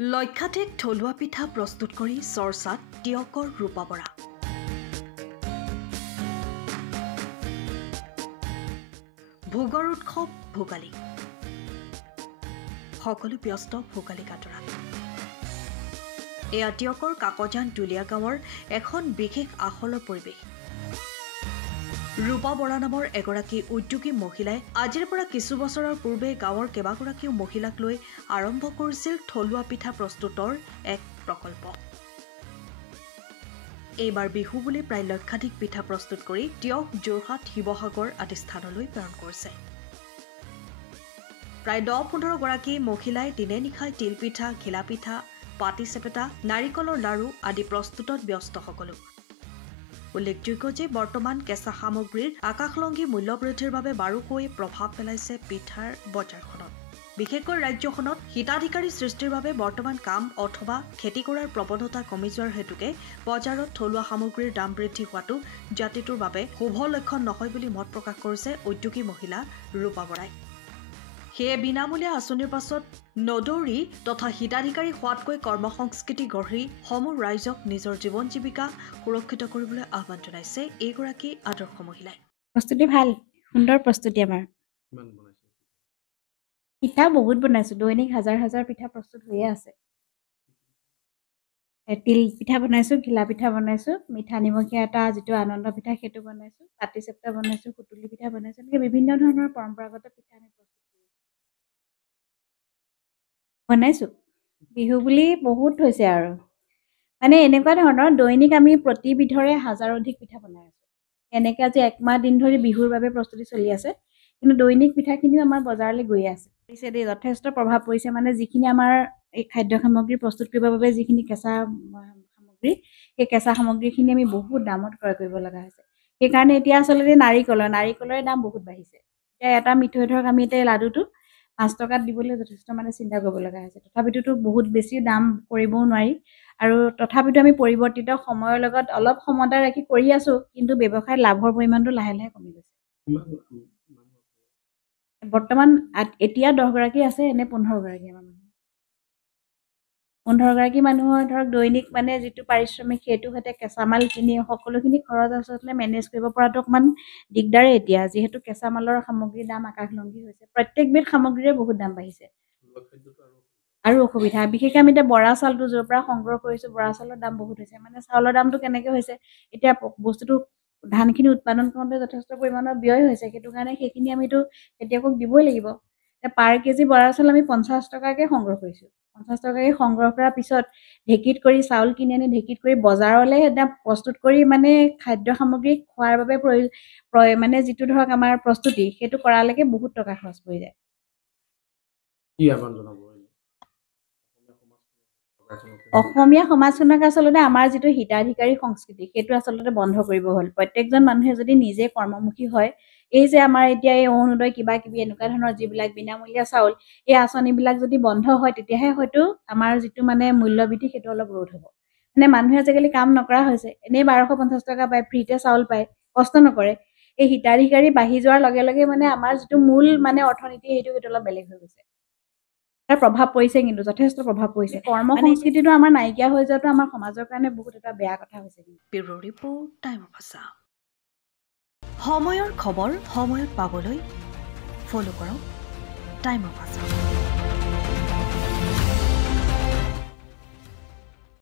লক্ষাধিক থলুৱা পিঠা প্ৰস্তুত কৰি চৰ্চাত টিয়কৰ ৰূপা বৰা। ভোগৰ উৎসৱ ভোগালী। সকলো ব্যস্ত ভোগালী কাটৰাত। এয়া টিয়কৰ কাকজান দুলীয়া গাঁৱৰ এখন বিশেষ আখলৰ পৰিৱেশ। ৰূপা বৰা নামৰ এগৰাকী উদ্যোগী মহিলাই আজিৰ পৰা কিছু বছৰৰ পূৰ্বে গাঁৱৰ কেইবাগৰাকীও মহিলাক লৈ আৰম্ভ কৰিছিল থলুৱা পিঠা প্ৰস্তুতৰ এক প্ৰকল্প। এইবাৰ বিহু বুলি প্ৰায় লক্ষাধিক পিঠা প্ৰস্তুত কৰি টিয়ক, যোৰহাট, শিৱসাগৰ আদি স্থানলৈ প্ৰেৰণ কৰিছে। প্ৰায় 10-15 গৰাকী মহিলাই দিনে নিশাই তিল পিঠা, ঘিলা পিঠা, পাতি চেপেটা, নাৰিকলৰ লাড়ু আদি প্ৰস্তুতত ব্যস্ত সকলো। উল্লেখযোগ্য যে বৰ্তমান কেঁচা সামগ্ৰীৰ আকাশলংঘী মূল্যবৃদ্ধিৰ বাবে বাৰুকৈ প্ৰভাৱ পেলাইছে পিঠাৰ বজাৰখনত। বিশেষকৈ ৰাজ্যখনত হিতাধিকাৰী সৃষ্টিৰ বাবে বৰ্তমান কাম অথবা খেতি কৰাৰ প্ৰৱণতা কমি যোৱাৰ হেতুকে বজাৰত থলুৱা সামগ্ৰীৰ দাম বৃদ্ধি হোৱাটো জাতিটোৰ বাবে শুভ লক্ষণ নহয় বুলি মত প্ৰকাশ কৰিছে উদ্যোগী মহিলা ৰূপা বৰাই। সেয়ে বিনামূলীয়া আঁচনিৰ পাছত নদৌৰি তথা হিতাধিকাৰী হোৱাতকৈ কৰ্মসংস্কৃতি গঢ়ি সমূহ ৰাইজক নিজৰ জীৱন জীৱিকা সুৰক্ষিত কৰিবলৈ আহ্বান জনাইছে এইগৰাকী আদৰ্শ মহিলাই। প্ৰস্তুতি ভাল, সুন্দৰ প্ৰস্তুতি আমাৰ। পিঠা বহুত বনাইছো, দৈনিক হাজাৰ হাজাৰ পিঠা প্ৰস্তুত হৈয়ে আছে। তিল পিঠা বনাইছো, ঘিলা পিঠা বনাইছো, মিঠা নিমখীয়া এটা যিটো আনন্দ পিঠা সেইটো বনাইছো, পাতি চেপটা বনাইছো, সুতুলি পিঠা বনাইছো, এনেকৈ বিভিন্ন ধৰণৰ পৰম্পৰাগত পিঠা আমি প্ৰস্তুত বনাইছো। বিহু বুলি বহুত হৈছে আৰু মানে এনেকুৱা ধৰণৰ দৈনিক আমি প্ৰতিবিধৰে হাজাৰ অধিক পিঠা বনাই আছো। এনেকৈ আজি 1 মাহ দিন ধৰি বিহুৰ বাবে প্ৰস্তুতি চলি আছে, কিন্তু দৈনিক পিঠাখিনিও আমাৰ বজাৰলৈ গৈ আছে। যথেষ্ট প্ৰভাৱ পৰিছে, মানে যিখিনি আমাৰ এই খাদ্য সামগ্ৰী প্ৰস্তুত কৰিবৰ বাবে যিখিনি কেঁচা সামগ্ৰী, সেই কেঁচা সামগ্ৰীখিনি আমি বহুত দামত ক্ৰয় কৰিব লগা হৈছে। সেইকাৰণে এতিয়া আচলতে নাৰিকলৰে দাম বহুত বাঢ়িছে। এতিয়া এটা মিঠৈ ধৰক আমি এতিয়া লাডুটো 5 টকাত দিবলৈ যথেষ্ট মানে চিন্তা কৰিব লগা হৈছে। তথাপিতো বহুত বেছি দাম কৰিবও নোৱাৰি, আৰু তথাপিতো আমি পৰিৱৰ্তিত সময়ৰ লগত অলপ সমতা ৰাখি কৰি আছো, কিন্তু ব্যৱসায়ত লাভৰ পৰিমাণটো লাহে লাহে কমি গৈছে। বৰ্তমান এতিয়া 10 গৰাকী আছে, এনে 15 গৰাকী আমাৰ মানুহ। 15 গৰাকী মানুহৰ ধৰক দৈনিক মানে যিটো পাৰিশ্ৰমিক সেইটো সৈতে কেঁচা মাল কিনি সকলোখিনি খৰচ আচলতে মেনেজ কৰিব পৰাটো অকণমান দিগদাৰে এতিয়া, যিহেতু কেঁচা মালৰ সামগ্ৰীৰ দাম আকাশলংঘী হৈছে। প্ৰত্যেকবিধ সামগ্ৰীৰে বহুত দাম বাঢ়িছে আৰু অসুবিধা। বিশেষকৈ আমি এতিয়া বৰা চাউলটো য'ৰ পৰা সংগ্ৰহ কৰিছো, বৰা চাউলৰ দাম বহুত হৈছে। মানে চাউলৰ দামটো কেনেকৈ হৈছে, এতিয়া বস্তুটো ধানখিনি উৎপাদন কৰোঁতে যথেষ্ট পৰিমাণৰ ব্যয় হৈছে, সেইটো কাৰণে সেইখিনি আমিতো খেতিয়কক দিবই লাগিব। পাৰ কেজি বৰা চাউল আমি 50 টকাকৈ সংগ্ৰহ কৰিছোঁ। 50 টকাকৈ সংগ্ৰহ কৰাৰ পিছত ঢেঁকীত কৰি চাউল কিনি আনি ঢেঁকীত কৰি বজাৰলৈ এটা প্ৰস্তুত কৰি মানে খাদ্য সামগ্ৰী খোৱাৰ বাবে মানে যিটো ধৰক আমাৰ প্ৰস্তুতি, সেইটো কৰালৈকে বহুত টকা খৰচ পৰি যায়। অসমীয়া সমাজখনক আচলতে আমাৰ যিটো হিতাধিকাৰী সংস্কৃতি সেইটো আচলতে বন্ধ কৰিব হ'ল। প্ৰত্যেকজন মানুহে যদি নিজে কৰ্মমুখী হয়, এই যে আমাৰ এতিয়া এই অৰুণোদয় কিবা কিবি এনেকুৱা ধৰণৰ যিবিলাক বিনামূলীয়া চাউল, এই আঁচনিবিলাক যদি বন্ধ হয়, তেতিয়াহে হয়তো আমাৰ যিটো মানে মূল্যবৃদ্ধি সেইটো অলপ ৰোধ হ'ব। মানে মানুহে আজিকালি কাম নকৰা হৈছে, এনেই 1250 টকা পায়, ফ্ৰীতে চাউল পায়, কষ্ট নকৰে। এই হিতাধিকাৰী বাঢ়ি যোৱাৰ লগে লগে মানে আমাৰ যিটো মূল মানে অৰ্থনীতি সেইটো অলপ বেলেগ হৈ গৈছে। তাৰ প্ৰভাৱ পৰিছে, কিন্তু যথেষ্ট প্ৰভাৱ পৰিছে। কৰ্ম সংস্কৃতিটো আমাৰ নাইকিয়া হৈ যোৱাটো আমাৰ সমাজৰ কাৰণে বহুত এটা বেয়া কথা হৈছে। ব্যুৰো ৰিপৰ্ট, টাইম অফ আছা। সময়ৰ খবৰ সময়ত পাবলৈ ফ'ল' কৰক টাইম অফ আছা।